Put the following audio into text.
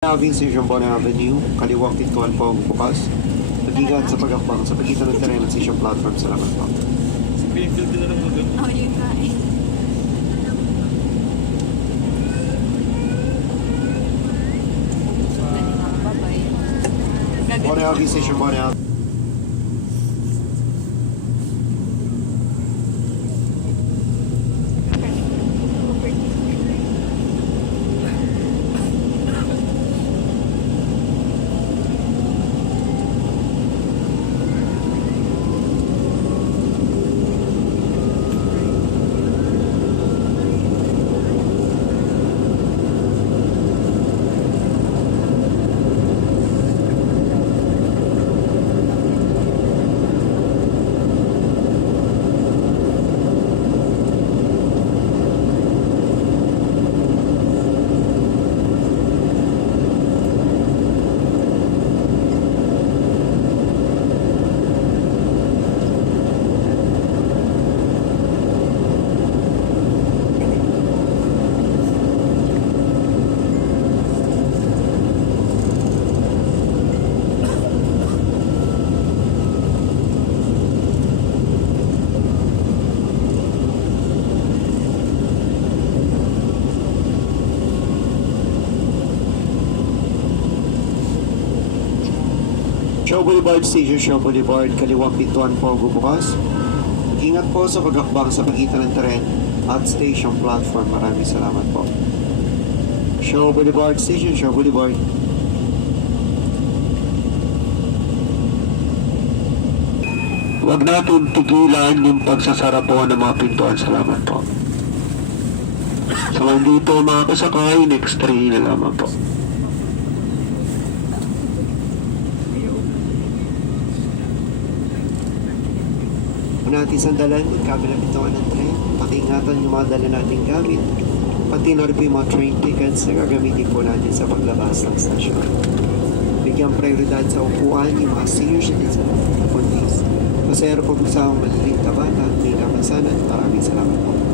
Naving Station Bon Avenue, kaliwang pintuan po ang bukas. Nag-ingat sa pag-akbang sa pagitan ng tren at station platform. Salamat po. Springfield din na lang mo doon. Oh, yun nga eh. Dali na, bye-bye. Bon Avenue Station Bon Avenue. Shaw Boulevard Station, Shaw Boulevard, kaliwang pintuan po ang bubukas. Ingat po sa pag-akbang sa pagitan ng tren at station platform. Maraming salamat po. Shaw Boulevard Station, Shaw Boulevard. Huwag natin tigilan yung pagsasara po ng mga pintuan. Salamat po. So, dito mga kasakay, next train na lamang po. Natin sandalan yung kabilang bitawan ng tren. Pakiingatan yung mga dala nating gamit. Pati na rin po yung mga train tickets na gagamitin po natin sa paglabas ng stasyon. Bigyan prioridad sa upuan yung mga senior citizen at police. Masaya po sa maliliit na bata at may kapansanan. Maraming salamat po.